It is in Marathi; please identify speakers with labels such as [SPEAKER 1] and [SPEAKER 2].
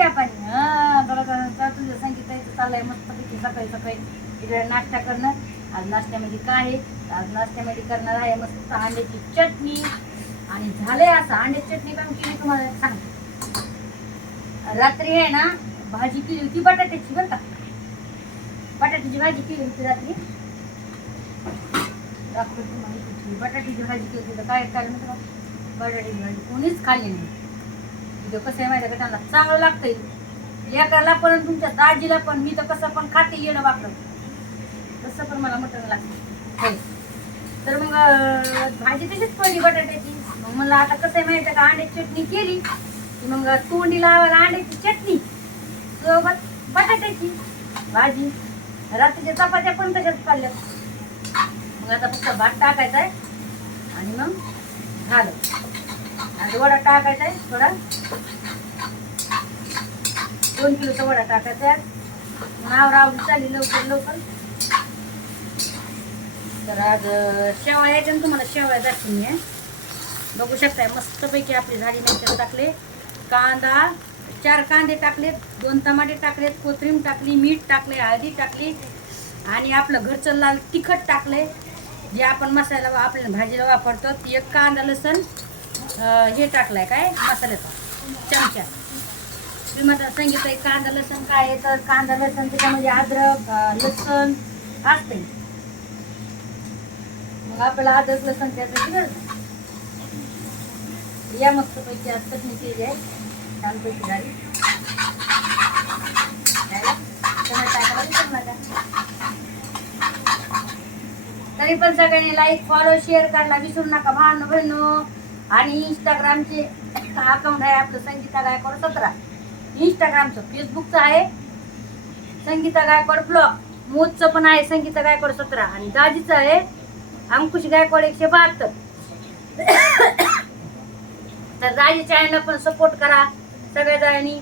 [SPEAKER 1] चहा पाणी. हा जरा जरा तुझं चाललंय मस्त पैकी सकाळी सकाळी इकडे नाश्ता करणं. आज नाश्त्यामध्ये काय आहे? आज नाश्त्यामध्ये करणार आहे मस्त अंड्याची चटणी. आणि झाले असं अंड्याची चटणी पण केली तुम्हाला सांग. रात्री आहे ना भाजी केली होती बटाट्याची बरं का? बटाट्याची भाजी केली होती रात्री. दाखवतो तुम्हाला बटाट्याची भाजी केली होती तर काय कारण बटाट्याची भाजी कोणीच खाल्ली नाही. इथं कसं आहे माहिती का त्यांना? चांगलं लागतंय लेकराला पण तुमच्या दाजीला पण मी तर कसं पण खाते येणं वाकडं तसं पण मला मटण लागतं. होय. तर मग भाजी तशीच पडली बटाट्याची. मग मला आता कसं आहे माहिती आहे का अंड्याची चटणी केली. मग तोंडी लावायला अंड्याची चटणी. सोबत बटाट्याची भाजी. रात्रीच्या चपात्या पण तशाच खाल्ल्या मग आता फक्त भात टाकायचा आहे. आणि मग झालं. आणि वडा टाकायचा आहे थोडा. दोन किलोचा वडा टाकायचा आहे. नाव रावली चालली लवकर लवकर. तर आज अं, शेवया ना तुम्हाला शेवया दाखवून मी बघू शकताय मस्तपैकी आपली झाडी नंतर टाकले. कांदा चार कांदे टाकलेत दोन टमाटे टाकलेत कोथिंबीर टाकली मीठ टाकले हळदी टाकली. आणि आपलं घरचं लाल तिखट टाकले जे आपण मसाला आपल्या भाजीला वापरतो ती एक कांदा लसण हे टाकलाय काय? मसाल्याचा. चमचा. मी म्हणता सांगितलं कांदा लसण काय आहे? तर कांदा लसण त्याच्यामध्ये अद्रक लसण असते मग आपल्याला अद्रक लसण त्यासाठी गरज नाही. या मस्त पैकी आज चटणी केली आहे. छानपैकी झाली. तरी पण सगळ्यांनी लाईक फॉलो शेअर करायला विसरू नका भावनो बहिणू आणि इंस्टाग्रामचे अकाउंट आहे आपलं संगीता गायकवाड सतरा. इंस्टाग्रामचं फेसबुकचं आहे. संगीता गायकवाड ब्लॉग मोजचं पण आहे संगीता गायकवाड सतरा. आणि दाजीचं आहे अंकुश गायकवाड एकशे बहात्तर. तर दाजी चॅनलला पण सपोर्ट करा सगळ्या जणांनी